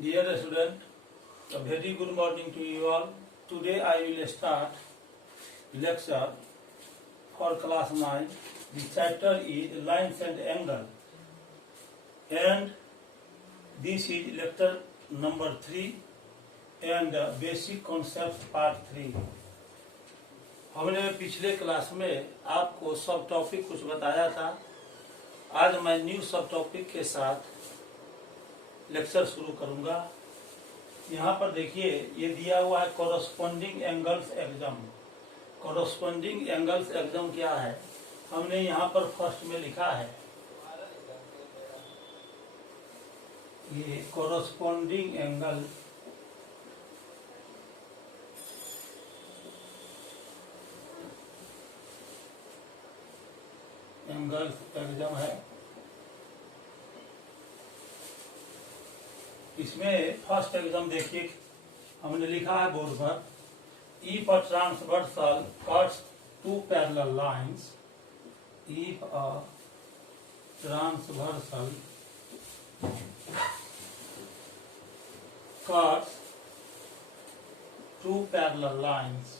Dear student, a very good morning to you all. Today I will start lecture for class 9. The chapter is lines and angle, and this is lecture number 3 and basic concept part 3. हमने पिछले class में आपको सब topic कुछ बताया था. आज मैं न्यू सब टॉपिक के साथ लेक्चर शुरू करूंगा. यहाँ पर देखिए, ये दिया हुआ है corresponding angles exam. Corresponding angles exam क्या है? हमने यहाँ पर फर्स्ट में लिखा है ये कोरोस्पोंडिंग एंगल एंगल्स एग्जाम है. इसमें फर्स्ट एग्जाम देखिए, हमने लिखा है बोर्ड पर, if a transversal cuts two parallel lines, if a transversal cuts two parallel lines,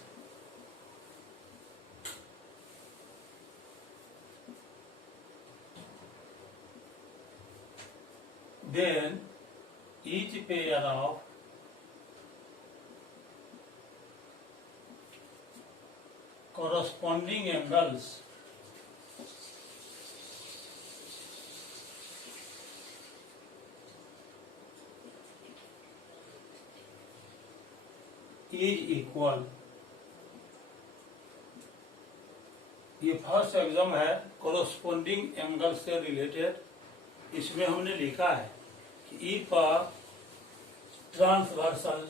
then each pair of corresponding angles is equal. ये फर्स्ट एग्जाम है corresponding angle से रिलेटेड. इसमें हमने लिखा है कि if a transversal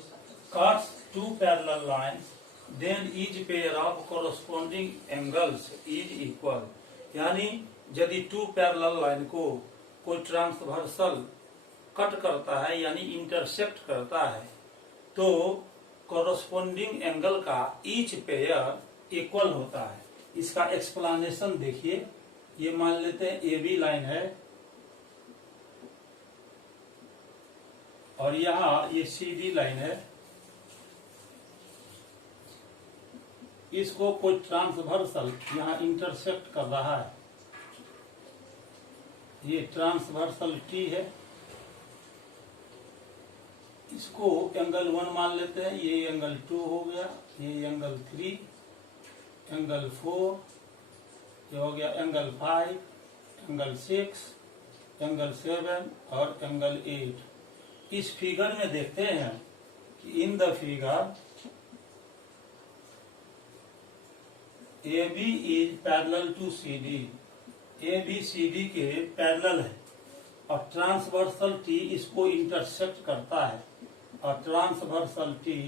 cuts two parallel lines then each pair of corresponding angles is equal. यानी यदि टू पैरेलल लाइन को कोई ट्रांसवर्सल कट करता है यानी इंटरसेक्ट करता है, तो कोरोस्पोंडिंग एंगल का ईच पेयर इक्वल होता है. इसका एक्सप्लेनेशन देखिए. ये मान लेते हैं ए बी लाइन है और यहाँ ये सी डी लाइन है. इसको कोई ट्रांसवर्सल यहाँ इंटरसेक्ट कर रहा है. ये ट्रांसवर्सल टी है. इसको एंगल 1 मान लेते हैं. ये एंगल 2 हो गया, ये एंगल 3, एंगल 4, ये हो गया एंगल 5, एंगल 6, एंगल 7 और एंगल 8. इस फिगर में देखते हैं कि in the figure A B is parallel to C D. A B C D के पैरेलल है और ट्रांसवर्सल टी इसको इंटरसेक्ट करता है. और ट्रांसवर्सल टी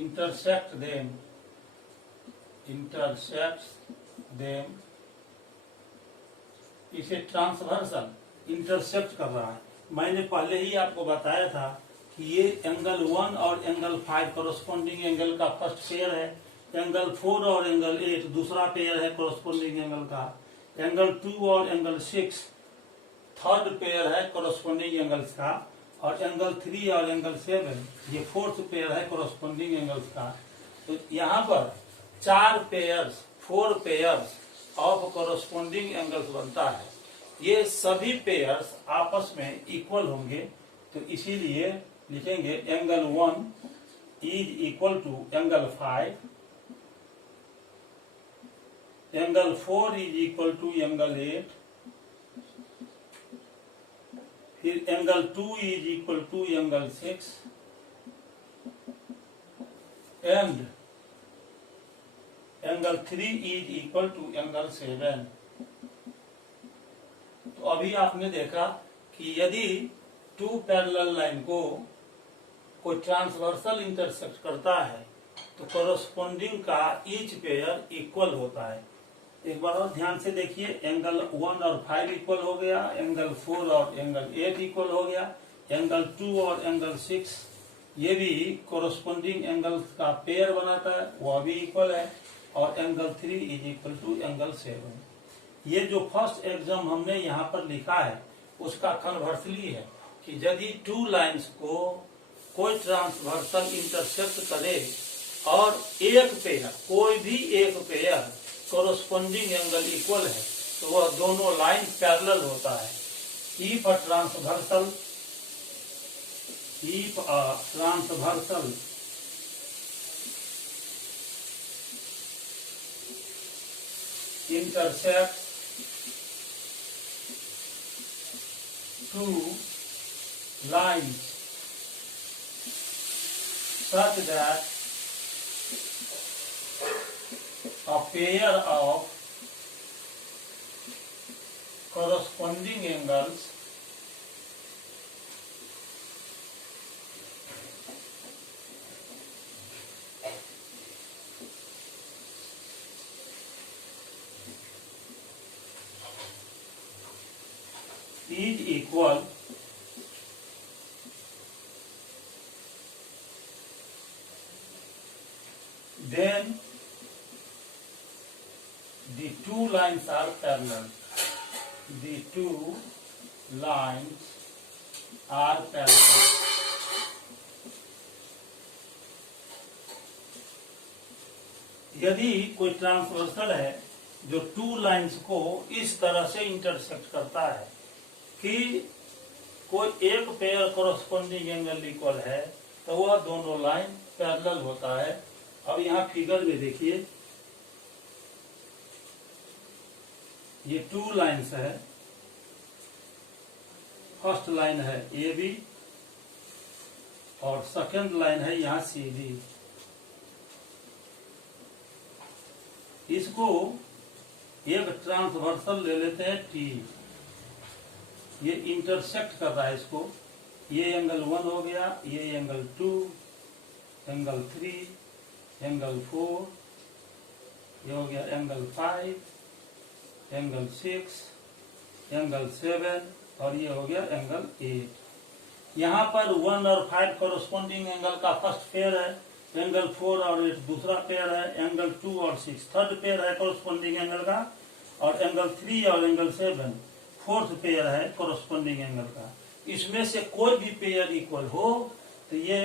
इंटरसेक्ट देम, इसे ट्रांसवर्सल इंटरसेक्ट कर रहा है. मैंने पहले ही आपको बताया था कि ये एंगल 1 और एंगल 5 कोरोस्पोंडिंग एंगल का फर्स्ट पेयर है. एंगल 4 और एंगल 8 दूसरा पेयर है कोरोस्पोंडिंग एंगल का. एंगल 2 और एंगल 6 थर्ड पेयर है कोरोस्पोंडिंग एंगल्स का. और एंगल 3 और एंगल 7 ये फोर्थ पेयर है कोरोस्पोंडिंग एंगल्स का. तो यहाँ पर 4 पेयर्स ऑफ कोरोस्पोंडिंग एंगल्स बनता है. ये सभी पेयर्स आपस में इक्वल होंगे. तो इसीलिए लिखेंगे angle 1 is equal to angle 5, angle 4 is equal to angle 8, फिर angle 2 is equal to angle 6 and angle 3 is equal to angle 7. तो अभी आपने देखा कि यदि टू पैरेलल लाइन को कोई ट्रांसवर्सल इंटरसेक्ट करता है तो कोरोस्पोंडिंग का ईच पेयर इक्वल होता है. एक बार और ध्यान से देखिए. एंगल 1 और 5 इक्वल हो गया, एंगल 4 और एंगल 8 इक्वल हो गया, एंगल 2 और एंगल 6 ये भी कोरोस्पोंडिंग एंगल का पेयर बनाता है, वह भी इक्वल है. और angle 3 is equal to angle 7. ये जो फर्स्ट एग्जाम हमने यहाँ पर लिखा है उसका कन्वर्सली है कि यदि टू लाइंस को कोई ट्रांसवर्सल इंटरसेक्ट करे और एक पेयर, कोई भी एक पेयर कोरोस्पोंडिंग एंगल इक्वल है तो वह दोनों लाइन पैरेलल होता है। If a transversal intersects two lines such that a pair of corresponding angles is equal then the two lines are parallel. The two lines are parallel. यदि कोई transversal है जो टू लाइंस को इस तरह से इंटरसेक्ट करता है कि कोई एक पेयर कोरोस्पोंडिंग एंगल इक्वल है तो वह दोनों लाइन पैरेलल होता है। अब यहाँ फिगर में देखिए, ये टू लाइंस है। फर्स्ट लाइन है ए बी और सेकंड लाइन है यहाँ सी डी। इसको एक ट्रांसवर्सल ले लेते हैं टी, ये इंटरसेक्ट कर रहा है इसको। ये एंगल 1 हो गया, ये एंगल 2, एंगल 3, एंगल 4, ये हो गया एंगल 5, एंगल 6, एंगल 7 और ये हो गया एंगल 8। यहाँ पर 1 और 5 कोरोस्पोंडिंग एंगल का फर्स्ट पेयर है, एंगल 4 और 8 दूसरा पेयर है, एंगल 2 और 6 थर्ड पेयर है कोरोस्पोंडिंग एंगल का, और एंगल 3 और एंगल 7 फोर्थ पेयर है कोरोस्पोंडिंग एंगल का। इसमें से कोई भी पेयर इक्वल हो तो ये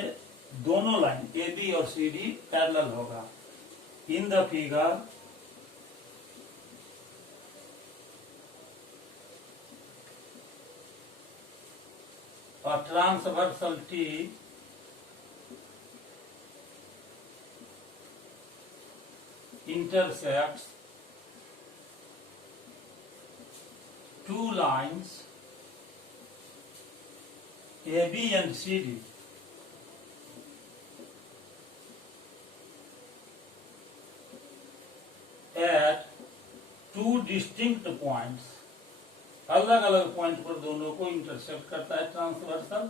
दोनों लाइन ए बी और सी डी पैरेलल होगा। इन the figure a transversal T intersects two lines AB and CD at two distinct points, अलग अलग पॉइंट पर दोनों को इंटरसेक्ट करता है ट्रांसवर्सल।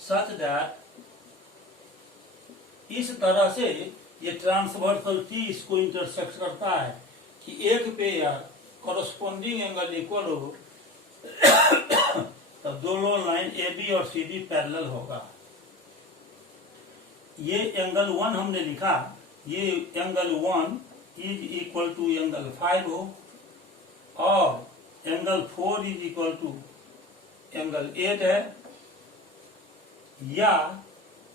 सच दैट इस तरह से ये ट्रांसवर्सल टी इसको इंटरसेक्ट करता है कि एक पेयर कोरोस्पोंडिंग एंगल इक्वल हो तो दोनों लाइन ए बी और सी डी पैरेलल होगा। ये एंगल 1 हमने लिखा, ये angle 1 is equal to angle 5 हो और angle 4 is equal to angle 8 है, या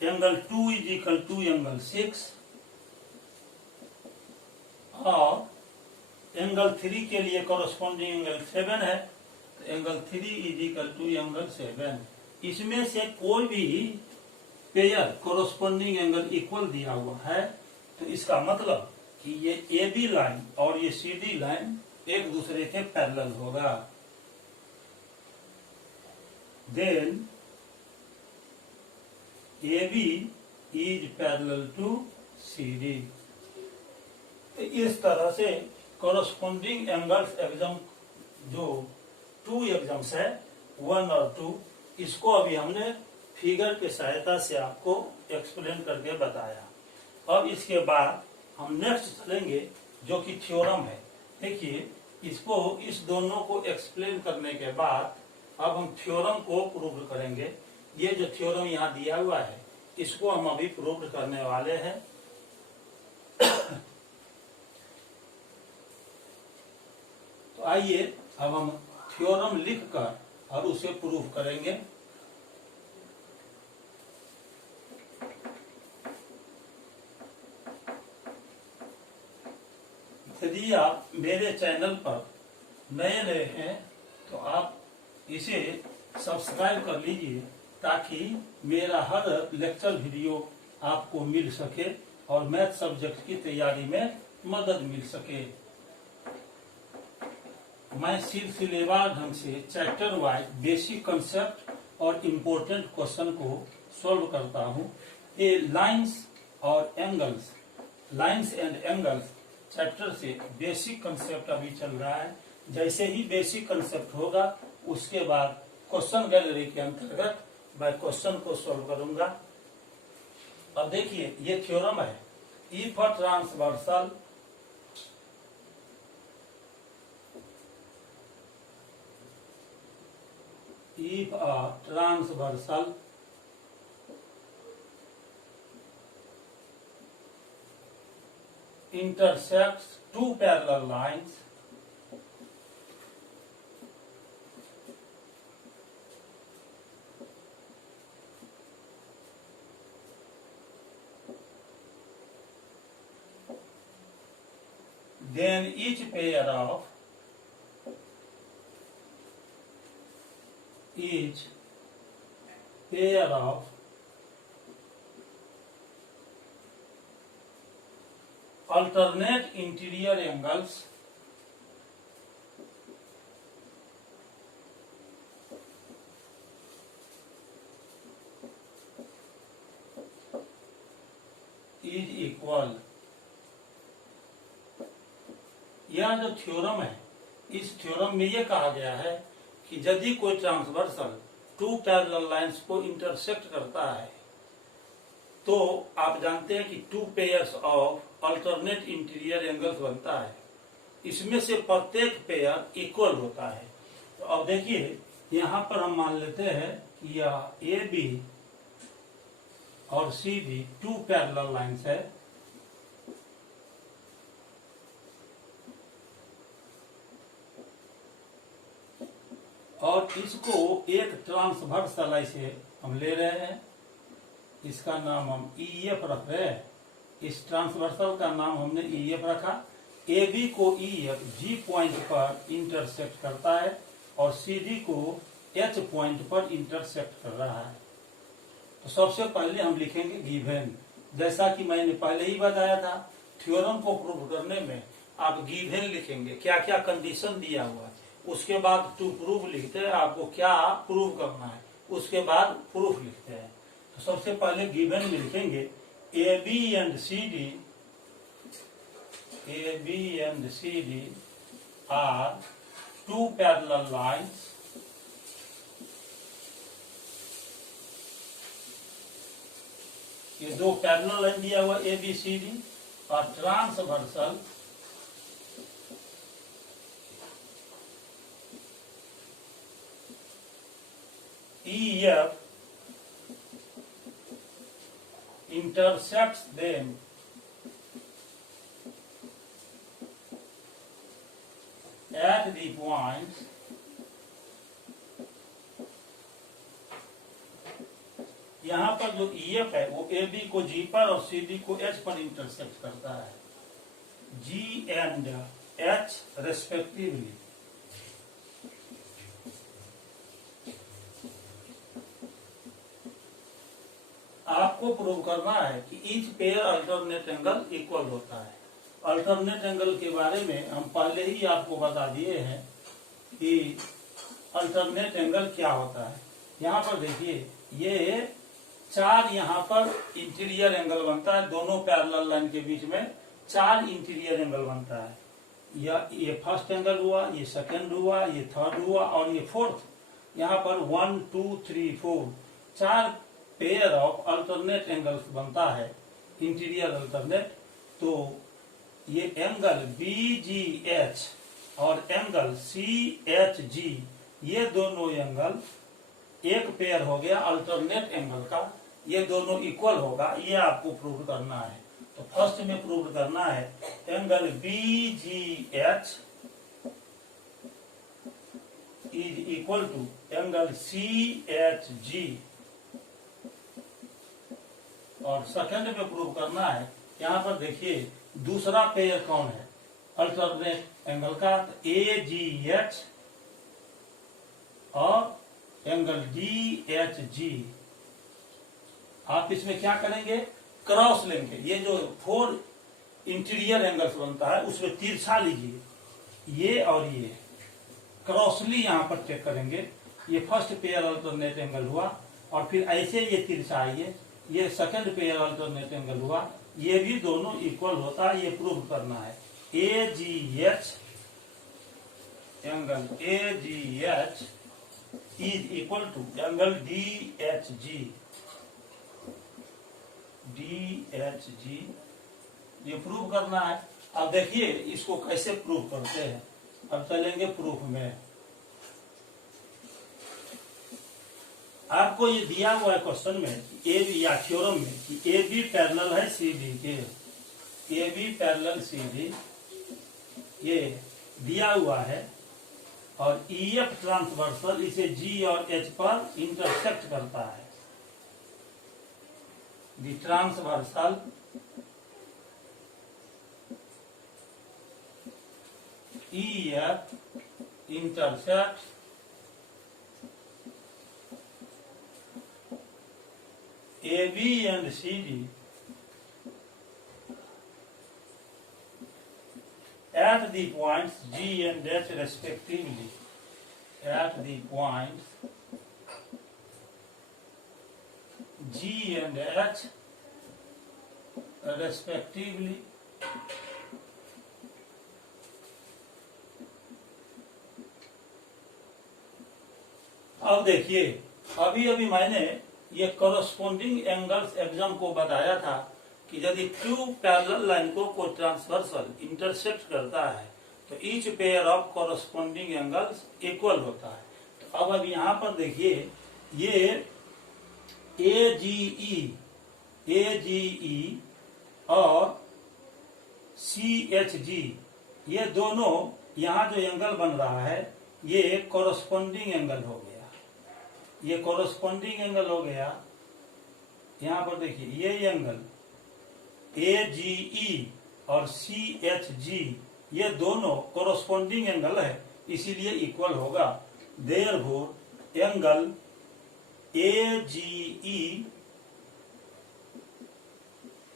angle 2 is equal to angle 6 और एंगल 3 के लिए कोरोस्पोंडिंग एंगल 7 है तो angle 3 is equal to angle 7। इसमें से कोई भी पेयर कोरोस्पोंडिंग एंगल इक्वल दिया हुआ है तो इसका मतलब कि ये ए बी लाइन और ये सी डी लाइन एक दूसरे के पैरेलल होगा। Then A B is parallel to C D. इस तरह से कोरोस्पोंडिंग एंगल्स एग्जाम जो 2 एग्जाम्स है 1 और 2, इसको अभी हमने फिगर के सहायता से आपको एक्सप्लेन करके बताया। अब इसके बाद हम नेक्स्ट चलेंगे जो कि थ्योरम है। देखिए, इसको इस दोनों को एक्सप्लेन करने के बाद अब हम थ्योरम को प्रूव करेंगे। ये जो थ्योरम यहाँ दिया हुआ है इसको हम अभी प्रूव करने वाले हैं। तो आइए अब हम थ्योरम लिखकर और उसे प्रूव करेंगे। यदि आप मेरे चैनल पर नए हैं तो आप इसे सब्सक्राइब कर लीजिए ताकि मेरा हर लेक्चर वीडियो आपको मिल सके और मैथ सब्जेक्ट की तैयारी में मदद मिल सके। मैं सिलसिलेवार ढंग से चैप्टर वाइज बेसिक कंसेप्ट और इम्पोर्टेंट क्वेश्चन को सॉल्व करता हूँ। ये लाइंस और angles, lines and angles chapter से बेसिक कंसेप्ट अभी चल रहा है। जैसे ही बेसिक कंसेप्ट होगा उसके बाद क्वेश्चन गैलरी के अंतर्गत मैं क्वेश्चन को सॉल्व करूंगा। अब देखिए ये थ्योरम है, if a transversal intersects two parallel lines, then each pair of alternate interior angles is equal। यह जो थ्योरम है, इस थ्योरम में यह कहा गया है कि यदि कोई ट्रांसवर्सल टू पैरेलल लाइंस को इंटरसेक्ट करता है तो आप जानते हैं कि two pairs of alternate interior angles बनता है। इसमें से प्रत्येक पेयर इक्वल होता है। तो अब देखिए यहाँ पर हम मान लेते हैं कि यह ए बी और C D two parallel lines है। और इसको एक ट्रांसवर्सल ऐसे हम ले रहे हैं, इसका नाम हम ईएफ रख रहे हैं। इस ट्रांसवर्सल का नाम हमने ईएफ रखा। ए बी को ईएफ जी पॉइंट पर इंटरसेक्ट करता है और सी डी को एच पॉइंट पर इंटरसेक्ट कर रहा है। तो सबसे पहले हम लिखेंगे गिवन। जैसा कि मैंने पहले ही बताया था, थ्योरम को प्रूव करने में आप गिवन लिखेंगे, क्या क्या कंडीशन दिया हुआ है। उसके बाद टू प्रूव लिखते हैं, आपको क्या प्रूव करना है, उसके बाद प्रूफ लिखते हैं। तो सबसे पहले गिवन में लिखेंगे A B and C D are two parallel lines ये दो पैरेलल लाइन दिया हुआ ए बी सी डी और transversal EF intersects them at the points यहाँ पर जो EF है वो AB को G पर और CD को H पर इंटरसेक्ट करता है, G एंड H रेस्पेक्टिवली। आपको प्रूव करना है कि each pair alternate angle equal होता है। अल्टरनेट एंगल के बारे में हम पहले ही आपको बता दिए हैं कि अल्टरनेट एंगल क्या होता है। यहाँ पर देखिए ये चार यहाँ पर इंटीरियर एंगल बनता है, दोनों पैरेलल लाइन के बीच में चार इंटीरियर एंगल बनता है। ये फर्स्ट एंगल हुआ, ये सेकंड हुआ, ये थर्ड हुआ और ये फोर्थ। यहाँ पर 1 2 3 4 चार पेयर ऑफ अल्टरनेट एंगल्स बनता है, इंटीरियर अल्टरनेट। तो ये एंगल BGH और एंगल CHG ये दोनों एंगल एक पेयर हो गया अल्टरनेट एंगल का, ये दोनों इक्वल होगा, ये आपको प्रूव करना है। तो फर्स्ट में प्रूव करना है angle BGH is equal to angle CHG। और सेकंड में प्रूव करना है, यहाँ पर देखिए दूसरा पेयर कौन है अल्टरनेट एंगल का, तो AGH और एंगल DHG। आप इसमें क्या करेंगे, क्रॉस लेंगे, ये जो 4 इंटीरियर एंगल्स बनता है उसमें तिरछा लीजिए, ये और ये क्रॉसली यहाँ पर चेक करेंगे। ये फर्स्ट पेयर अल्टरनेट एंगल हुआ, और फिर ऐसे ये तिरछा आइए, ये सेकंड पेयर अल्टरनेट एंगल हुआ, ये भी दोनों इक्वल होता है, ये प्रूव करना है। AGH angle AGH is equal to angle DHG। ये प्रूव करना है। अब देखिए इसको कैसे प्रूव करते हैं। अब चलेंगे प्रूफ में। आपको ये दिया हुआ है क्वेश्चन में या थ्योरम में कि AB पैरेलल है CD के, AB पैरेलल CD ये दिया हुआ है, और EF ट्रांसवर्सल इसे G और H पर इंटरसेक्ट करता है। The transversal EF intersects AB and CD at the points G and H respectively. At the points G and H respectively. अब देखिए अभी अभी मैंने ये कॉरस्पॉन्डिंग एंगल्स एग्जाम को बताया था कि यदि टू पैरेलल लाइन को ट्रांसवर्सल इंटरसेक्ट करता है तो each pair of corresponding angles equal होता है। तो अब यहाँ पर देखिए ये AGE और CHG ये दोनों यहाँ जो एंगल बन रहा है ये कॉरस्पॉन्डिंग एंगल हो गया, ये कॉरस्पॉन्डिंग एंगल हो गया। यहाँ पर देखिए ये एंगल AGE और CHG ये दोनों कॉरस्पॉन्डिंग एंगल है, इसीलिए इक्वल होगा। Therefore angle AGE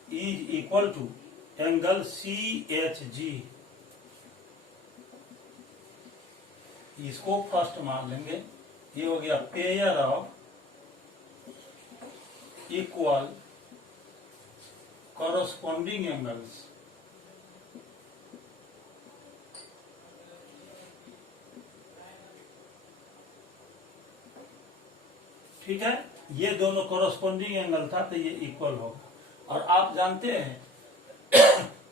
is equal to angle CHG। इसको फर्स्ट मान लेंगे, ये हो गया pair of equal corresponding angles. ठीक है, ये दोनों कॉरस्पॉन्डिंग एंगल था तो ये इक्वल होगा। और आप जानते हैं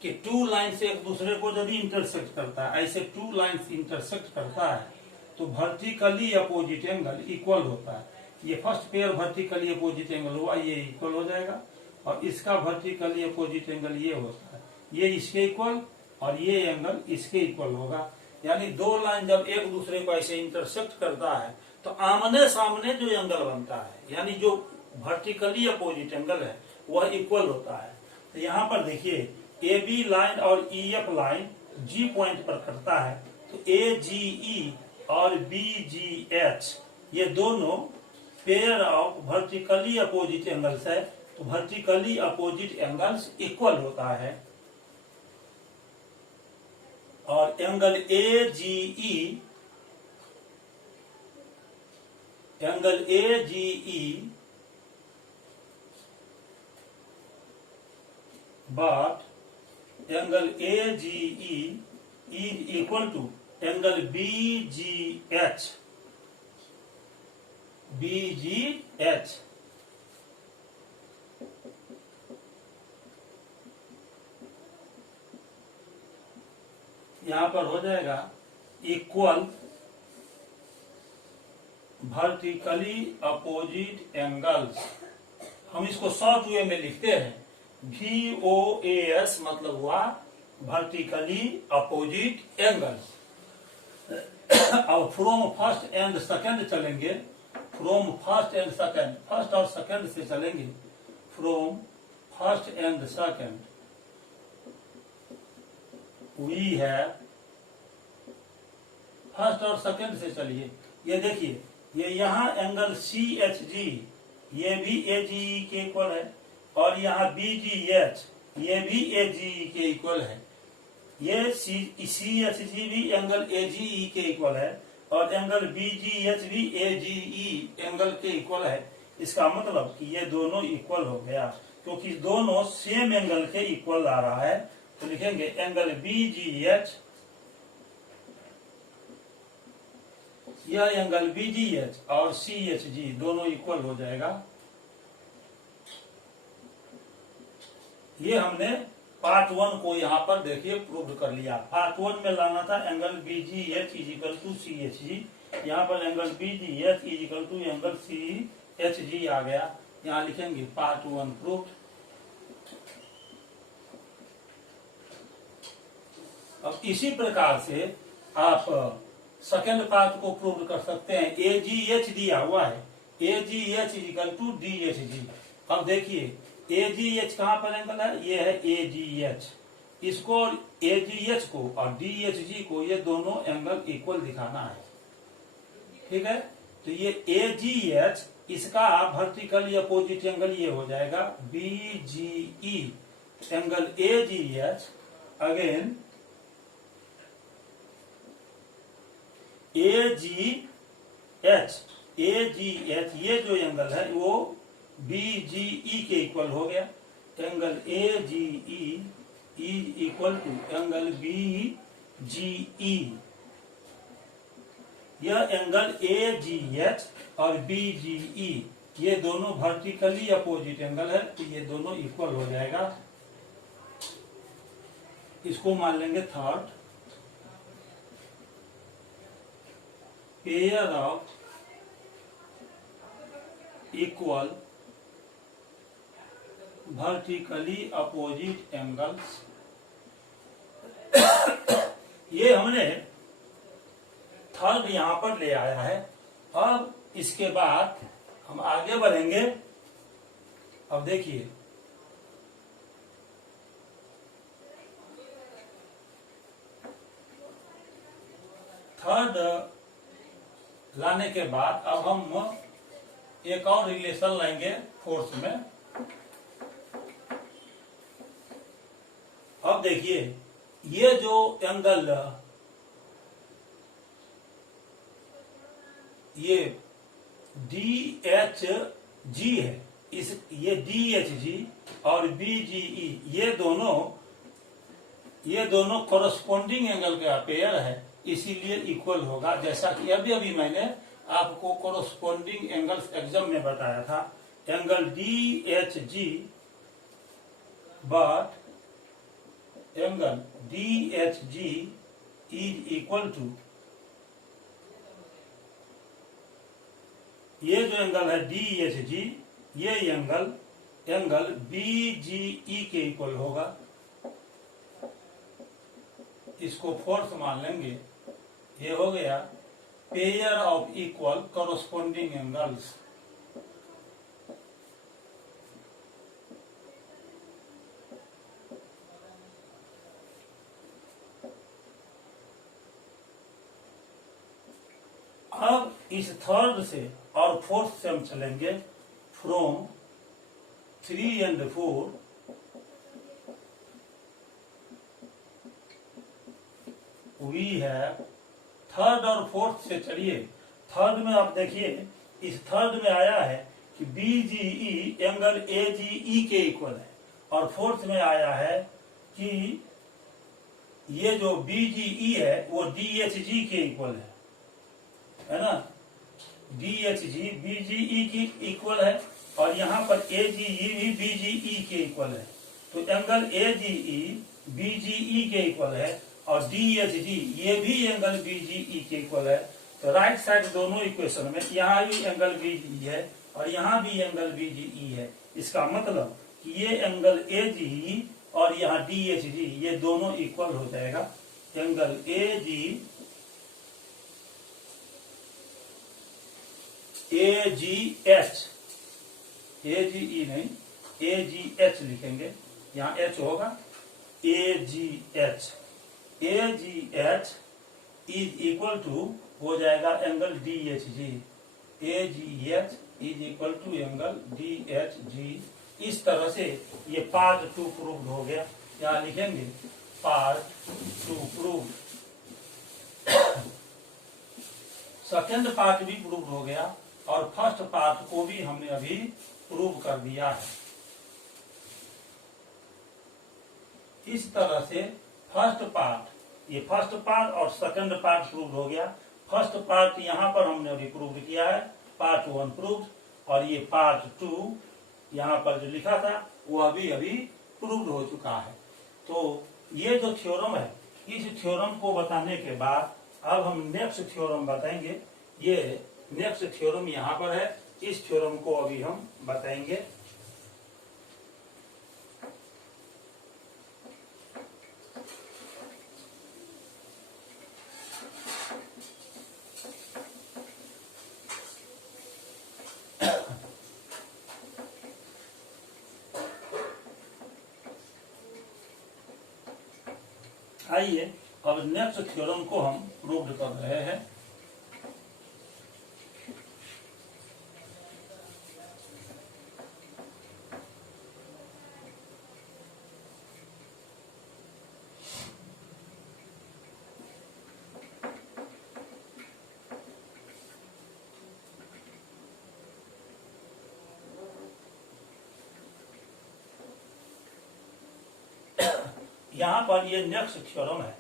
कि टू लाइन से एक दूसरे को यदि इंटरसेक्ट करता है, ऐसे टू लाइन्स इंटरसेक्ट करता है तो वर्टिकली अपोजिट एंगल इक्वल होता है। ये first pair vertically opposite angle हुआ, ये इक्वल हो जाएगा, और इसका वर्टिकली अपोजिट एंगल ये होता है, ये इसके इक्वल और ये एंगल इसके इक्वल होगा। यानी दो लाइन जब एक दूसरे को ऐसे इंटरसेक्ट करता है तो आमने सामने जो एंगल बनता है, यानी जो वर्टिकली अपोजिट एंगल है वह इक्वल होता है। तो यहाँ पर देखिए AB लाइन और EF लाइन G पॉइंट पर करता है, तो AGE और BGH ये दोनों pair of vertically opposite angles है, तो वर्टिकली अपोजिट एंगल्स इक्वल होता है। और angle AGE but angle AGE is equal to angle BGH। यहाँ पर हो जाएगा इक्वल वर्टिकली अपोजिट एंगल्स। हम इसको शॉर्ट वे में लिखते हैं, VOAS मतलब हुआ वर्टिकली अपोजिट एंगल्स। अब फ्रॉम फर्स्ट एंड सेकंड चलेंगे, from first and second, first और सेकंड से चलेंगे, from first and second we है, फर्स्ट और सेकंड से चलिए, ये देखिए ये यहाँ एंगल सी एच जी ये भी ए जी के इक्वल है, और यहाँ बी जी एच ये भी ए जी के इक्वल है, ये सी एच जी भी एंगल ए जी के इक्वल है, और एंगल बी जी एच भी ए जी एंगल के इक्वल है। इसका मतलब कि ये दोनों इक्वल हो गया, क्योंकि दोनों सेम एंगल के इक्वल आ रहा है। तो लिखेंगे एंगल बी जी एच, यह एंगल बी जी एच और सी एच जी दोनों इक्वल हो जाएगा। ये हमने पार्ट 1 को यहाँ पर देखिए प्रूव कर लिया। पार्ट 1 में लाना था angle B G H is equal to C H G, यहाँ पर angle B G H is equal to angle C H G आ गया। यहाँ लिखेंगे पार्ट 1 प्रूव। अब इसी प्रकार से आप सेकेंड पार्ट को प्रूव कर सकते हैं। ए जी एच दिया हुआ है, A G H is equal to D H G. अब देखिए ए जी एच कहाँ पर एंगल है, ये है ए जी एच, इसको ए जी एच को और डी एच जी को ये दोनों एंगल इक्वल दिखाना है, ठीक है। तो ये ए जी एच इसका वर्टिकल अपोजिट एंगल ये हो जाएगा B G E, angle A G H again A G H, A G H ये जो एंगल है वो बी जी ई के इक्वल हो गया। Angle A G E is equal to angle B G E, यह एंगल ए जी एच और B G E ये दोनों वर्टिकली अपोजिट एंगल है, तो ये दोनों इक्वल हो जाएगा। इसको मान लेंगे third. Pair of equal vertically opposite angles, ये हमने थर्ड यहां पर ले आया है। अब इसके बाद हम आगे बढ़ेंगे। अब देखिए थर्ड लाने के बाद अब हम एक और रिलेशन लाएंगे फोर्थ में। अब देखिए ये जो एंगल ये डी एच जी है, इस ये डी एच जी और बी जी ई ये दोनों कोरस्पोंडिंग एंगल का पेयर है, इसीलिए इक्वल होगा। जैसा कि अभी मैंने आपको कोरस्पोंडिंग एंगल्स एग्जाम में बताया था। Angle D H G but angle D H G is equal to, ये जो एंगल है डी एच जी ये एंगल बी जी ई के इक्वल होगा। इसको फोर्थ मान लेंगे। ये हो गया pair of equal corresponding angles. अब इस थर्ड से और फोर्थ से हम चलेंगे फ्रॉम 3 and 4 वी है। थर्ड और फोर्थ से चलिए। थर्ड में आप देखिए इस थर्ड में आया है कि B G E angle A G ई के इक्वल है, और फोर्थ में आया है कि ये जो बी जी ई है वो डी एच जी के इक्वल है ना। D H G B G ई की इक्वल है, और यहाँ पर ए जी ई भी बी जी ई के इक्वल है। तो angle A G E B G ई के इक्वल है, और डी एच जी ये भी एंगल बी जी ई के इक्वल है। तो राइट साइड दोनों इक्वेशन में यहाँ भी एंगल बी जी है और यहाँ भी एंगल बी जी ई है। इसका मतलब कि ये एंगल ए जी और यहाँ डी एच जी ये दोनों इक्वल हो जाएगा। Angle A G AGH, AGE नहीं, AGH लिखेंगे, यहाँ H होगा, AGH इज इक्वल टू हो जाएगा angle DHG, AGH is equal to angle DHG। इस तरह से ये पार्ट 2 प्रूव्ड हो गया। यहाँ लिखेंगे पार्ट 2 प्रूव्ड। सेकेंड पार्ट भी प्रूव्ड हो गया और फर्स्ट पार्ट को भी हमने अभी प्रूव कर दिया है। इस तरह से फर्स्ट पार्ट और सेकंड पार्ट प्रूव हो गया। फर्स्ट पार्ट यहाँ पर हमने अभी प्रूव किया है, पार्ट 1 प्रूव, और ये पार्ट 2 यहाँ पर जो लिखा था वो अभी प्रूव हो चुका है। तो ये जो थ्योरम है, इस थ्योरम को बताने के बाद अब हम नेक्स्ट थ्योरम बताएंगे। ये नेक्स्ट थ्योरम यहाँ पर है, इस थ्योरम को अभी हम बताएंगे। आइए अब नेक्स्ट थ्योरम को हम प्रूव कर रहे हैं। यहाँ पर ये नेक्स्ट थ्योरम है।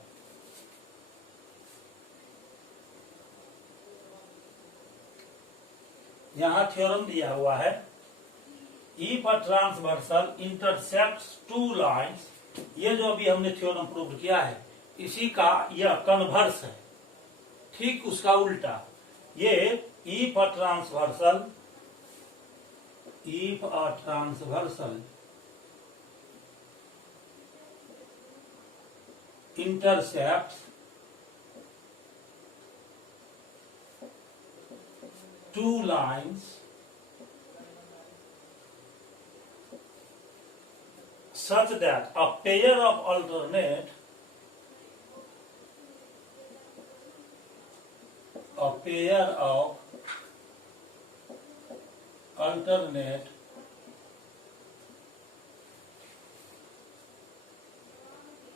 यहाँ थ्योरम दिया हुआ है, if a transversal intersects two lines. ये जो अभी हमने थ्योरम प्रूव किया है, इसी का यह कन्वर्स है, ठीक उसका उल्टा। ये if a transversal intercepts two lines such that a pair of alternate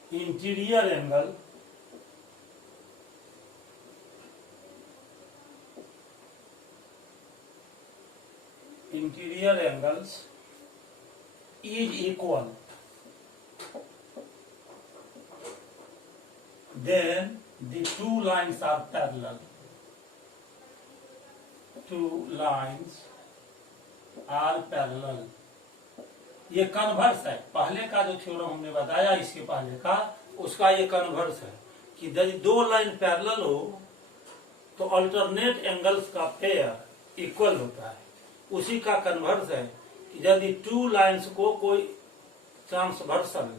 interior angles is equal, then the two lines are parallel. ये कन्वर्स है। पहले का जो थ्योरम हमने बताया, इसके पहले का, उसका ये कन्वर्स है कि यदि दो लाइन पैरेलल हो तो अल्टरनेट एंगल्स का पेयर इक्वल होता है। उसी का कन्वर्स है कि यदि टू लाइंस को कोई ट्रांसवर्सल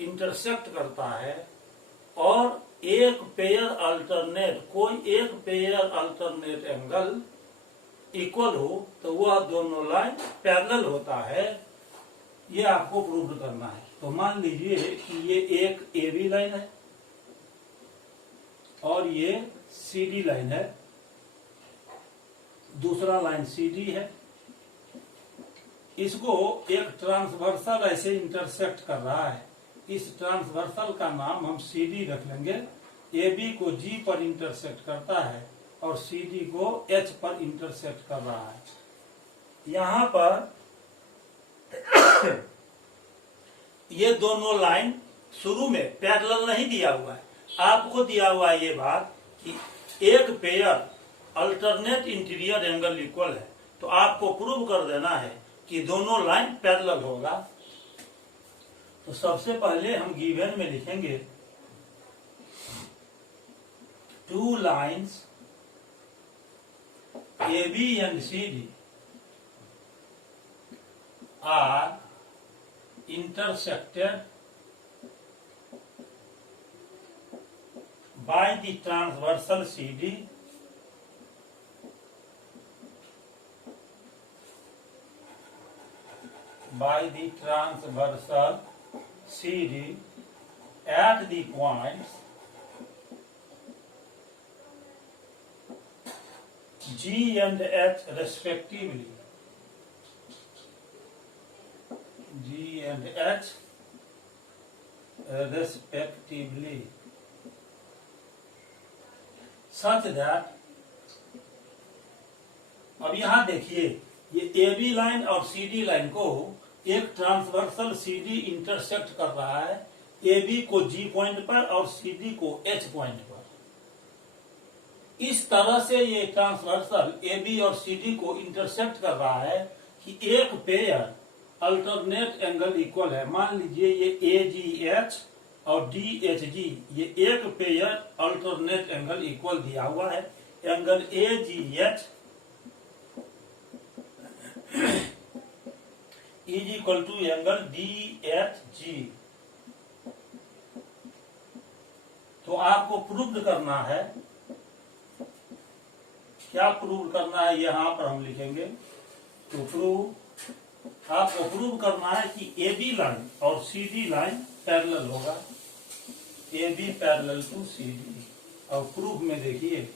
इंटरसेक्ट करता है और कोई एक पेयर अल्टरनेट एंगल इक्वल हो तो वह दोनों लाइन पैरेलल होता है। ये आपको प्रूव करना है। तो मान लीजिए कि ये एक AB लाइन है और ये CD लाइन है, दूसरा लाइन CD है। इसको एक ट्रांसवर्सल ऐसे इंटरसेक्ट कर रहा है। इस ट्रांसवर्सल का नाम हम CD रख लेंगे। AB को G पर इंटरसेक्ट करता है और CD को H पर इंटरसेक्ट कर रहा है। यहाँ पर ये दोनों लाइन शुरू में पैरेलल नहीं दिया हुआ है, आपको दिया हुआ है ये बात कि एक pair alternate interior angle equal है, तो आपको प्रूव कर देना है कि दोनों लाइन पैरेलल होगा। तो सबसे पहले हम गिवन में लिखेंगे two lines AB and CD are intersected by the transversal CD by the transversal CD at the points G and H respectively. G and H respectively, such that, अब यहां देखिए ये AB लाइन और CD line को एक transversal CD intersect कर रहा है, AB को G पॉइंट पर और CD को H पॉइंट पर। इस तरह से ये ट्रांसवर्सल AB और CD को इंटरसेक्ट कर रहा है कि एक पेयर अल्टरनेट एंगल इक्वल है। मान लीजिए ये AGH और DHG, ये एक पेयर अल्टरनेट एंगल इक्वल दिया हुआ है। Angle AGH is equal to angle DHG। तो आपको प्रूव करना है, क्या प्रूव करना है यहां पर हम लिखेंगे। तो आपको प्रूव करना है कि AB लाइन और CD लाइन पैरेलल होगा, AB पैरेलल टू CD। और प्रूफ में देखिए,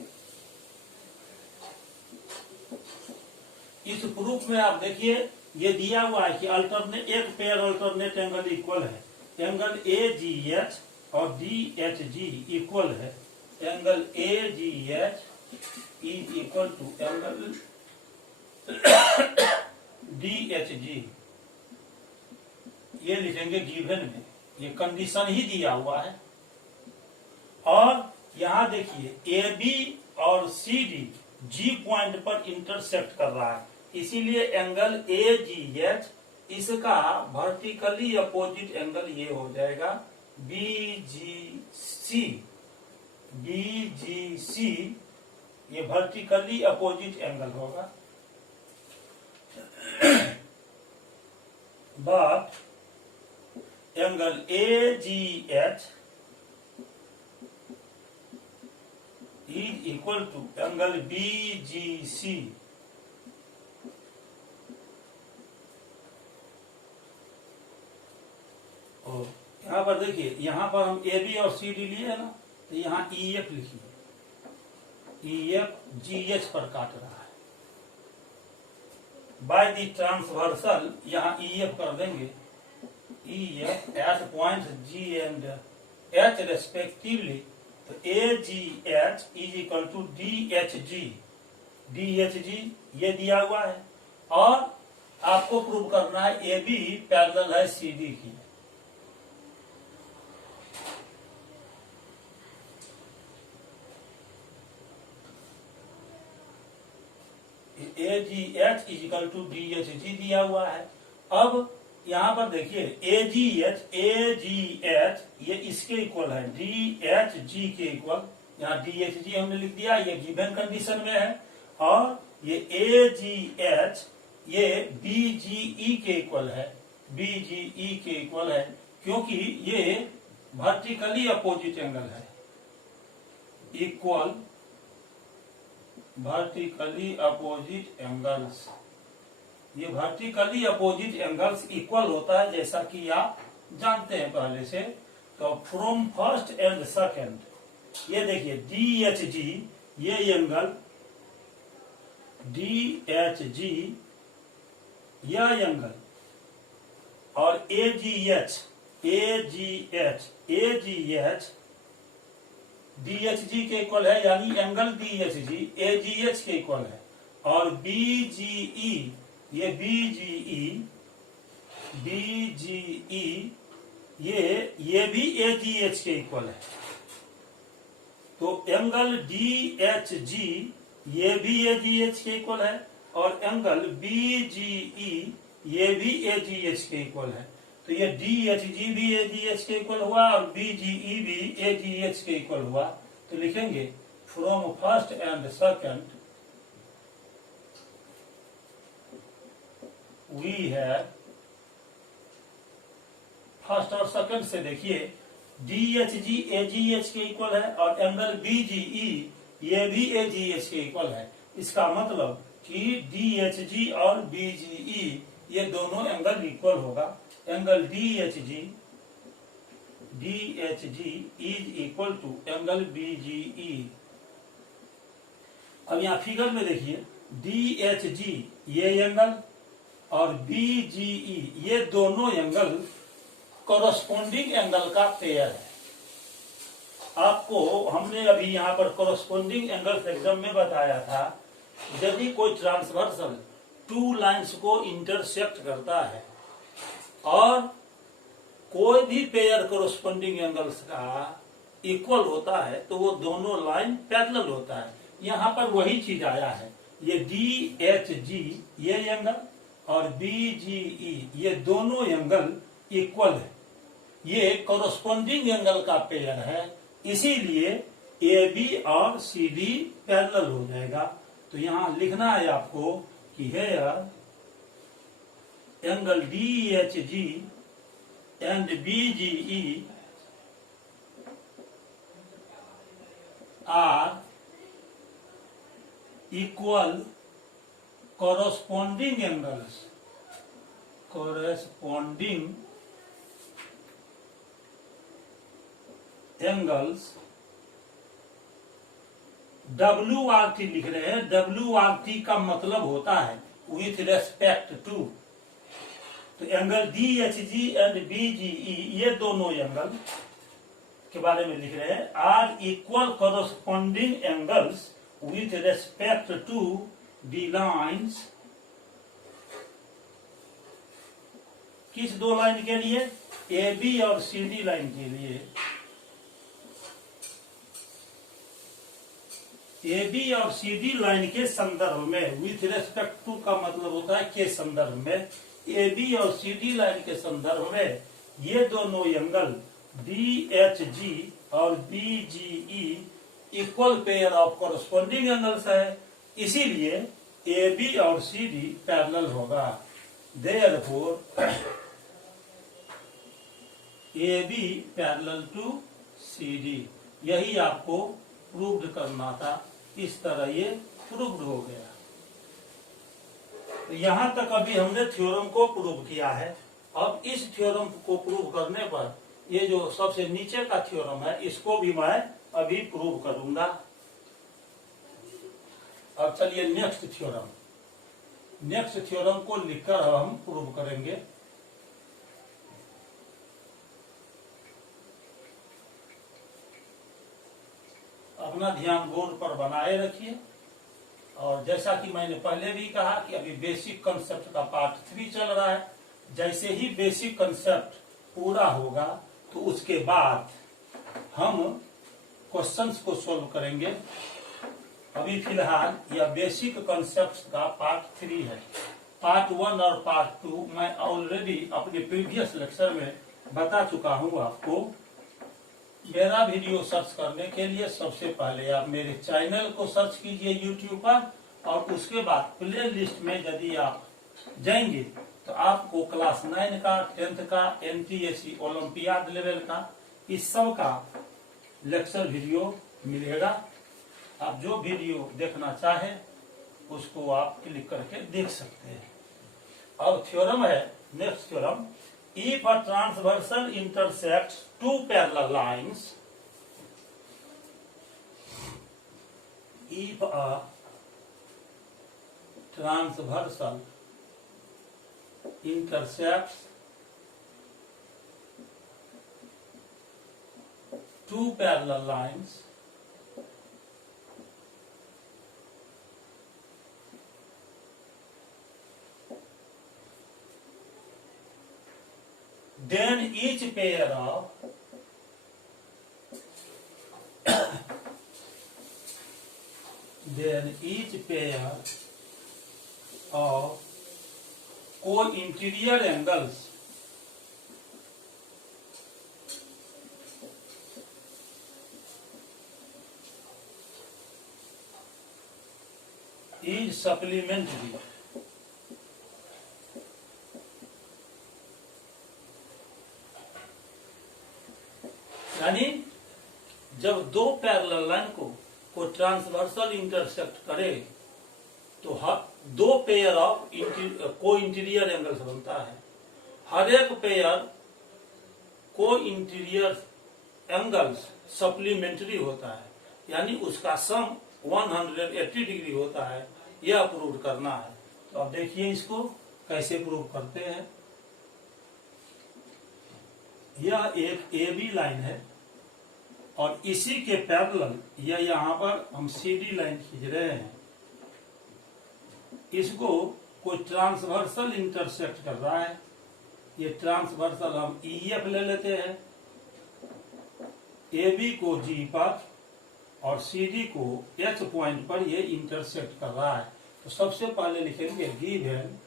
इस प्रूफ में आप देखिए ये दिया हुआ है कि अल्टरनेट एक पेयर अल्टरनेट एंगल इक्वल है। एंगल AGH और DHG इक्वल है। Angle AGH is equal to angle DHG। ये लिखेंगे गिवन में, ये कंडीशन ही दिया हुआ है। और यहां देखिए AB और CD G पॉइंट पर इंटरसेक्ट कर रहा है, इसीलिए एंगल AGH इसका वर्टिकली अपोजिट एंगल ये हो जाएगा BGC। BGC ये वर्टिकली अपोजिट एंगल होगा। But angle AGH is equal to angle BGC। और यहाँ पर देखिए, यहाँ पर हम AB और CD लिए है ना, तो यहाँ EF लिखिए। EF GH पर काट रहा है। बाय द ट्रांसवर्सल यहाँ EF कर देंगे, EF at point G and H respectively. तो AGH is equal to DHG। DHG ये दिया हुआ है। और आपको प्रूव करना है AB पैरेलल है CD की। AGH is equal to DHG दिया हुआ है। अब यहां पर देखिए AGH ये इसके इक्वल है, DHG के इक्वल। यहाँ DHG हमने लिख दिया, ये गिवन कंडीशन में है। और ये AGH ये BGE के इक्वल है, BGE के इक्वल है, क्योंकि ये वर्टिकली अपोजिट एंगल है। इक्वल वर्टिकली अपोजिट एंगल्स, ये वर्टिकली अपोजिट एंगल्स इक्वल होता है, जैसा कि आप जानते हैं पहले से। तो फ्रॉम फर्स्ट एंड सेकंड, ये देखिए DHG ये एंगल DHG यह एंगल, और AGH DHG के इक्वल है, यानी एंगल DHG AGH के इक्वल है। और BGE ये BGE ये भी AGH के इक्वल है। तो एंगल DHG ये भी AGH के इक्वल है, और एंगल BGE ये भी AGH के इक्वल है। तो ये DHG भी AGH के इक्वल हुआ और BGE भी AGH के इक्वल हुआ। तो लिखेंगे from first and second we है, फर्स्ट और सेकंड से देखिए DHG AGH के इक्वल है, और एंगल BGE ये भी AGH के इक्वल है। इसका मतलब कि DHG और BGE ये दोनों एंगल इक्वल होगा। Angle DHG is equal to angle BGE। अब यहाँ फिगर में देखिए, DHG ये एंगल और BGE ये दोनों एंगल कॉरस्पॉन्डिंग एंगल का पेयर है। आपको हमने अभी यहाँ पर कॉरस्पॉन्डिंग एंगल एग्जाम में बताया था, यदि कोई ट्रांसवर्सल टू लाइंस को इंटरसेक्ट करता है और कोई भी पेयर कॉरस्पॉन्डिंग एंगल्स का इक्वल होता है तो वो दोनों लाइन पैरेलल होता है। यहाँ पर वही चीज आया है। ये DHG ये एंगल और BGE ये दोनों एंगल इक्वल है, ये कॉरस्पॉन्डिंग एंगल का पेयर है, इसीलिए AB और CD पैरेलल हो जाएगा। तो यहाँ लिखना है आपको कि है angle DHG and BGE are equal corresponding angles WRT लिख रहे हैं। WRT का मतलब होता है विथ रेस्पेक्ट टू। तो एंगल DHG एंड BGE ये दोनों एंगल के बारे में लिख रहे हैं, are equal corresponding angles with respect to the lines. किस दो लाइन के लिए? AB और CD लाइन के लिए। AB और CD लाइन के संदर्भ में, विथ रेस्पेक्ट टू का मतलब होता है के संदर्भ में। AB और CD लाइन के संदर्भ में ये दोनों एंगल DHG और BGE equal pair of corresponding angles है, इसीलिए AB और CD पैरेलल होगा। Therefore AB parallel to CD। यही आपको प्रूव्ड करना था, इस तरह ये प्रूव्ड हो गया। तो यहां तक अभी हमने थ्योरम को प्रूव किया है। अब इस थ्योरम को प्रूव करने पर ये जो सबसे नीचे का थ्योरम है इसको भी मैं अभी प्रूव करूंगा। अब चलिए नेक्स्ट थ्योरम को लिखकर हम प्रूव करेंगे। अपना ध्यान बोर्ड पर बनाए रखिए। और जैसा कि मैंने पहले भी कहा कि अभी बेसिक कंसेप्ट का पार्ट 3 चल रहा है। जैसे ही बेसिक कंसेप्ट पूरा होगा तो उसके बाद हम क्वेश्चंस को सॉल्व करेंगे। अभी फिलहाल यह बेसिक कंसेप्ट का पार्ट 3 है। पार्ट 1 और पार्ट 2 मैं ऑलरेडी अपने प्रीवियस लेक्चर में बता चुका हूं आपको। मेरा वीडियो सर्च करने के लिए सबसे पहले आप मेरे चैनल को सर्च कीजिए YouTube पर, और उसके बाद प्ले लिस्ट में यदि आप जाएंगे तो आपको क्लास 9 का, 10th का, NTSC ओलंपियाड लेवल का, इस सब का लेक्चर वीडियो मिलेगा। आप जो वीडियो देखना चाहे उसको आप क्लिक करके देख सकते हैं। अब थ्योरम है, next theorem, if a transversal intersects two parallel lines, if a transversal intersects two parallel lines, then each pair of co-interior angles is supplementary. यानी जब दो पैरेलल लाइन को ट्रांसवर्सल इंटरसेक्ट करे तो दो पेयर ऑफ को interior angles बनता है। हर एक पेयर को इंटीरियर एंगल्स सप्लीमेंट्री होता है, यानी उसका सम 180 डिग्री होता है। यह प्रूव करना है। तो अब देखिए इसको कैसे प्रूव करते हैं। यह एक ए बी लाइन है और इसी के पैरेलल या यहाँ पर हम सी डी लाइन खींच रहे हैं। इसको कोई ट्रांसवर्सल इंटरसेक्ट कर रहा है। ये ट्रांसवर्सल हम ई एफ ले लेते हैं। ए बी को जी पर और सी डी को एच पॉइंट पर ये इंटरसेक्ट कर रहा है। तो सबसे पहले लिखेंगे given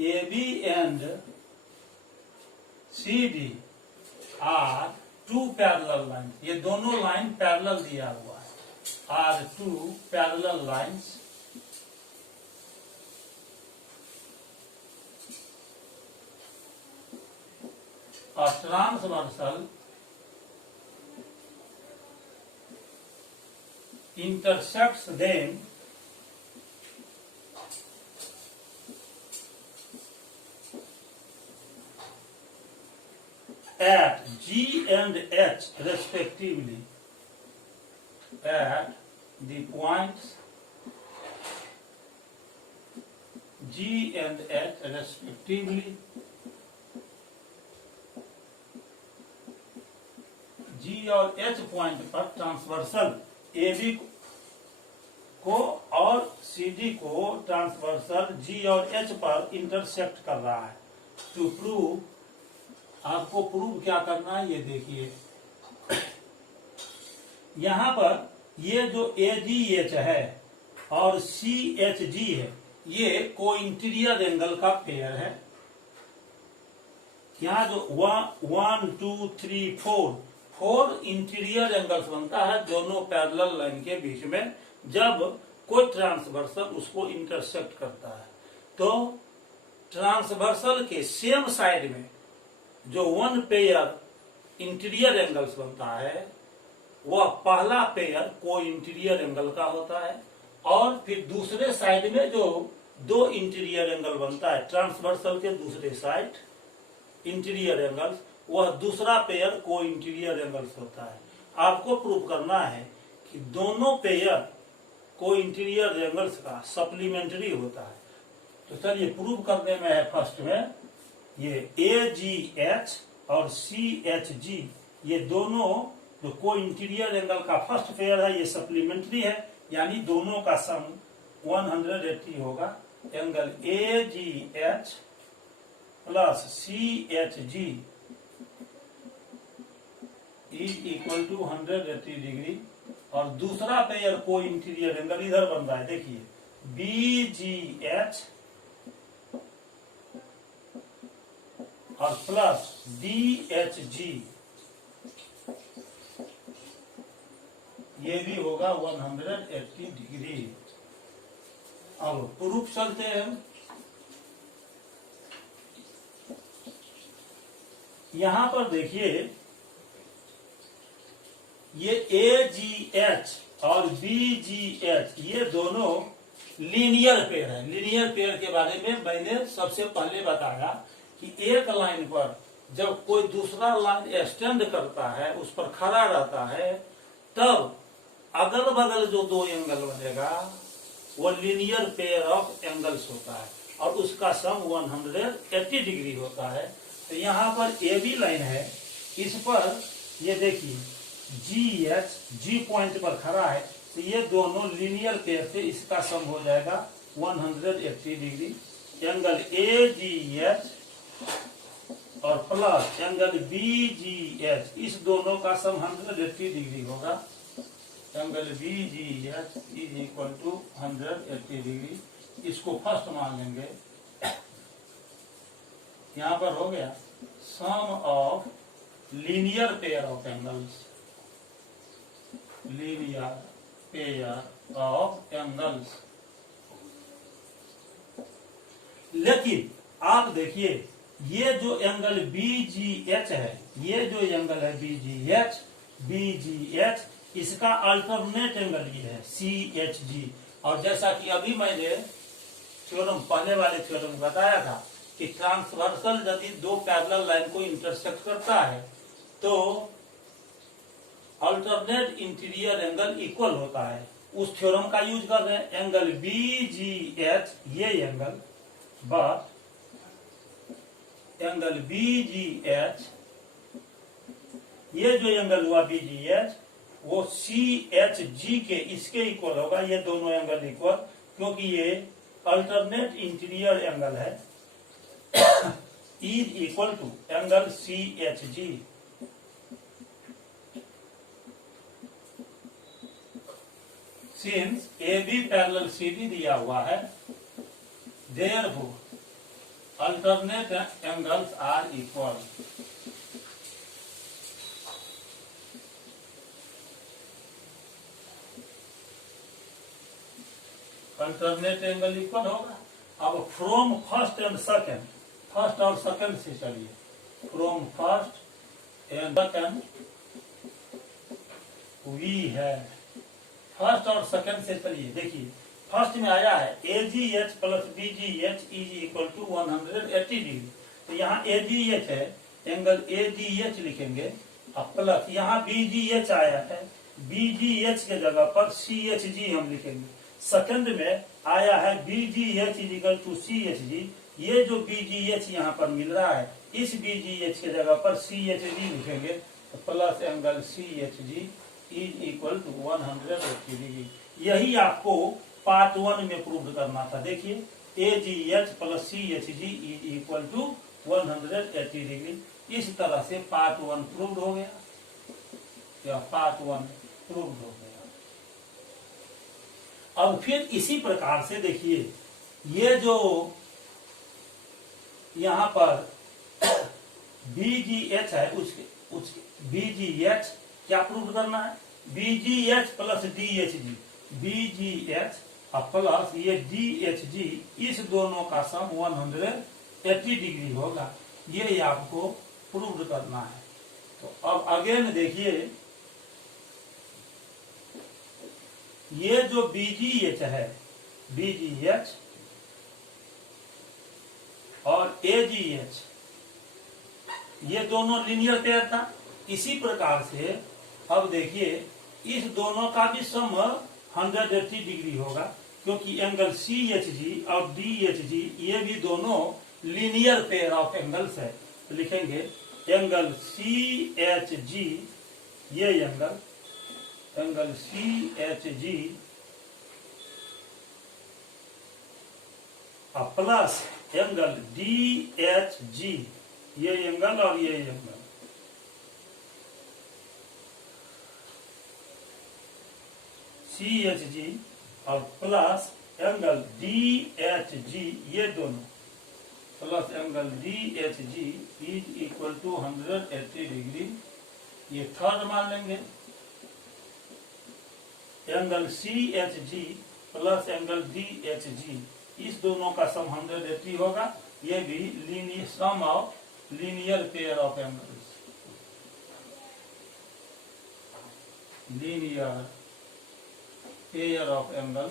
A B and C D are two parallel line. ये दोनों लाइन पैरेलल दिया हुआ है। आर टू पैरेलल लाइन्स और transversal intersects them at G and H respectively, at the points G and H respectively, G और H point पर transversal A B को और सी डी को ट्रांसवर्सल जी और एच पर इंटरसेक्ट कर रहा है। टू प्रूव, आपको प्रूव क्या करना है ये देखिए। यहां पर ये जो ए जी एच है और सी एच जी है, ये को इंटीरियर एंगल का पेयर है। यहाँ जो 1 2 3 4 इंटीरियर एंगल्स बनता है दोनों पैरेलल लाइन के बीच में, जब कोई ट्रांसवर्सल उसको इंटरसेक्ट करता है। तो ट्रांसवर्सल के सेम साइड में जो वन पेयर इंटीरियर एंगल्स बनता है, वह पहला पेयर को इंटीरियर एंगल का होता है, और फिर दूसरे साइड में जो दो इंटीरियर एंगल बनता है ट्रांसवर्सल के दूसरे साइड इंटीरियर एंगल्स, वह दूसरा पेयर को इंटीरियर एंगल्स होता है। आपको प्रूव करना है कि दोनों पेयर को इंटीरियर एंगल्स का सप्लीमेंट्री होता है। तो चलिए प्रूव करने में है। फर्स्ट में ये ए जी एच और सी एच जी, ये दोनों जो को इंटीरियर एंगल का फर्स्ट पेयर है, ये सप्लीमेंट्री है, यानी दोनों का सम 180 होगा। Angle A G H plus C H G is equal to 180 degree. और दूसरा पेयर को इंटीरियर एंगल इधर बन रहा है, देखिए बी जी एच और प्लस डी एच जी, ये भी होगा 180 डिग्री। अब प्रूफ चलते हैं। यहां पर देखिए ये ए जी एच और बी जी एच, ये दोनों लीनियर पेयर है। लीनियर पेयर के बारे में मैंने सबसे पहले बताया कि एक लाइन पर जब कोई दूसरा लाइन एक्सटेंड करता है, उस पर खड़ा रहता है, तब अगल बगल जो दो एंगल बनेगा वो लीनियर पेयर ऑफ एंगल्स होता है और उसका सम 180 डिग्री होता है। तो यहाँ पर ए बी लाइन है, इस पर ये देखिए जी एच जी पॉइंट पर खड़ा है, तो ये दोनों लीनियर पेयर से इसका सम हो जाएगा 180 degree. Angle A G H और plus angle B G H, इस दोनों का सम 180 डिग्री होगा। Angle B G H is equal to 180 degree. इसको फर्स्ट मान लेंगे। यहां पर हो गया sum of linear pair of angles, linear pair of angles. लेकिन आप देखिए ये जो एंगल बी जी एच है, ये जो एंगल है बी जी एच, इसका अल्टरनेट एंगल ये है सी एच जी। और जैसा कि अभी मैंने थ्योरम पहले वाले थ्योरम में बताया था कि ट्रांसवर्सल यदि दो पैरेलल लाइन को इंटरसेक्ट करता है तो अल्टरनेट इंटीरियर एंगल इक्वल होता है। उस थ्योरम का यूज कर रहे हैं, एंगल BGH ये एंगल, बट एंगल BGH ये जो एंगल हुआ BGH वो CHG के इसके इक्वल होगा। ये दोनों एंगल इक्वल, क्योंकि ये अल्टरनेट इंटीरियर एंगल है, is equal to angle CHG। Since AB parallel CD दिया हुआ है, therefore alternate angles are equal. Alternate angle equal होगा। अब from first and second, first और सेकंड से चलिए, from first and second we है, फर्स्ट और सेकंड से चलिए। देखिए फर्स्ट में आया है AGH plus BGH is equal to 180 degree. तो यहाँ AGH है, एंगल AGH लिखेंगे, अब प्लस यहाँ BGH आया है, BGH के जगह पर CHG हम लिखेंगे। सेकंड में आया है BGH is equal to CHG। ये जो BGH यहाँ पर मिल रहा है, इस BGH के जगह पर CHG लिखेंगे, तो plus angle CHG is equal to 180 degree. यही आपको पार्ट 1 में प्रूव करना था। देखिए AGH plus CHG is equal to 180 degree. इस तरह से पार्ट 1 प्रूव हो गया, या पार्ट 1 प्रूव हो गया। अब फिर इसी प्रकार से देखिए, ये जो यहां पर BGH है, उसके BGH क्या प्रूव करना है, BGH plus DHG, BGH plus ये DHG, इस दोनों का सम 180 डिग्री होगा। ये आपको प्रूव करना है। तो अब अगेन देखिए, ये जो BGH है, BGH और AGH, ये दोनों लीनियर पेयर था। इसी प्रकार से अब देखिए, इस दोनों का भी सम 180 डिग्री होगा, क्योंकि एंगल CHG और DHG ये भी दोनों लीनियर पेयर ऑफ एंगल्स है। तो लिखेंगे एंगल CHG, ये angle CHG plus angle DHG, ये एंगल और ये एंगल, CHG और प्लस एंगल DHG, ये दोनों plus angle DHG is equal to 180 degree. ये थर्ड मान लेंगे, angle CHG plus angle DHG, इस दोनों का सम 180 होगा। ये भी linear sum of linear pair of angles, linear pair of angle.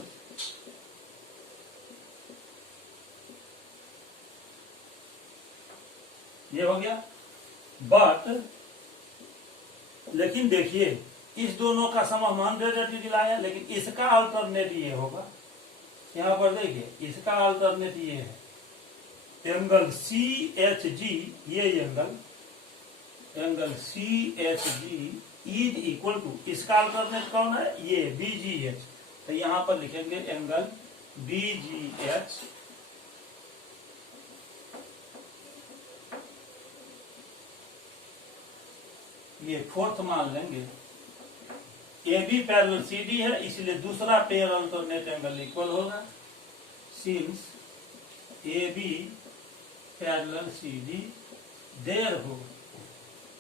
ये हो गया। बट लेकिन देखिए, इस दोनों का सम हम 180 लाया, लेकिन इसका अल्टरनेट ये होगा। यहां पर देखिए, इसका अल्टरनेट ये है, एंगल CHG, ये angle CHG is equal to, इसका अल्टरनेट कौन है, ये BGH। तो यहां पर लिखेंगे एंगल BGH ये फोर्थ मान लेंगे। AB पैरेलल CD है, इसलिए दूसरा पेयर अल्टरनेट एंगल इक्वल होगा। Since AB parallel CD, therefore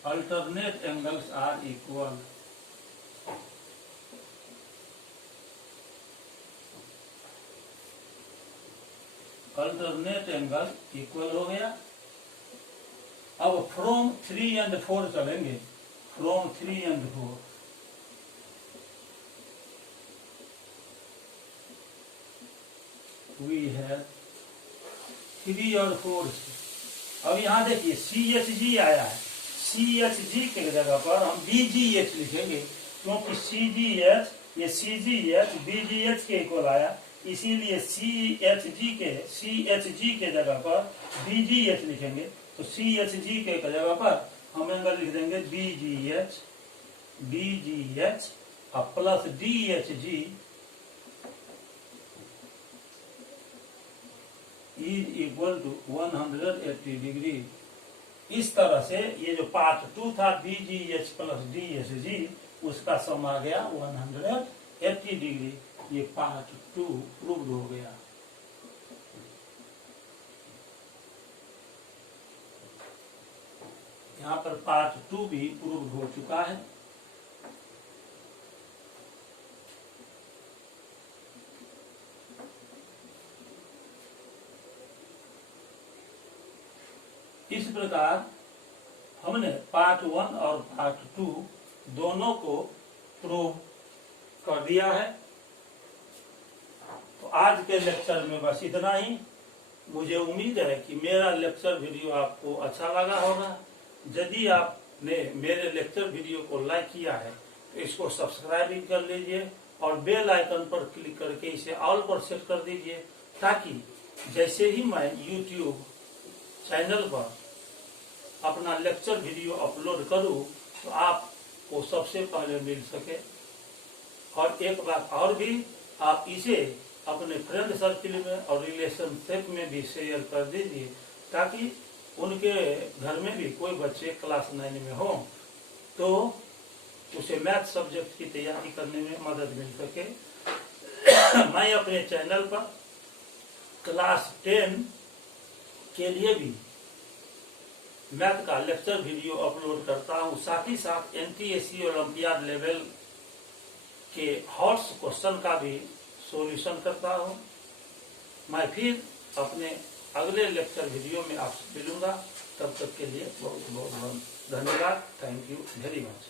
alternate angles are equal. Alternate angle equal हो गया। अब फ्रॉम 3 एंड 4 चलेंगे, फ्रॉम 3 एंड 4। वी है 3 और 4 से। अब यहाँ देखिए CHG आया है, CHG के जगह पर हम BGH लिखेंगे, क्योंकि CGH ये CGH BGH के इक्वल आया, इसीलिए CHG के जगह पर BGH लिखेंगे। तो CHG के जगह पर हम एंगल लिख देंगे BGH और plus DHG is equal to 180 degree. इस तरह से ये जो पार्ट 2 था BGH प्लस DHG, उसका सम आ गया 180 डिग्री। ये पार्ट 2 प्रूव्ड हो गया। यहाँ पर पार्ट 2 भी प्रूव्ड हो चुका है। इस प्रकार हमने पार्ट 1 और पार्ट 2 दोनों को प्रूव कर दिया है। तो आज के लेक्चर में बस इतना ही। मुझे उम्मीद है कि मेरा लेक्चर वीडियो आपको अच्छा लगा होगा। यदि आपने मेरे लेक्चर वीडियो को लाइक किया है तो इसको सब्सक्राइब कर लीजिए और बेल आइकन पर क्लिक करके इसे ऑल पर सेट कर दीजिए, ताकि जैसे ही मैं YouTube चैनल पर अपना लेक्चर वीडियो अपलोड करूं तो आपको सबसे पहले मिल सके। और एक बात और भी, आप इसे अपने फ्रेंड सर्किल में और रिलेशनशिप में भी शेयर कर दीजिए, ताकि उनके घर में भी कोई बच्चे क्लास 9 में हो तो उसे मैथ सब्जेक्ट की तैयारी करने में मदद मिल सके। मैं अपने चैनल पर क्लास 10 के लिए भी मैथ का लेक्चर वीडियो अपलोड करता हूं। साथ ही साथ NTSC ओलंपियाड लेवल के हॉट्स क्वेश्चन का भी सॉल्यूशन करता हूं। मैं फिर अपने अगले लेक्चर वीडियो में आपसे मिलूंगा। तब तक के लिए बहुत बहुत धन्यवाद। Thank you very much.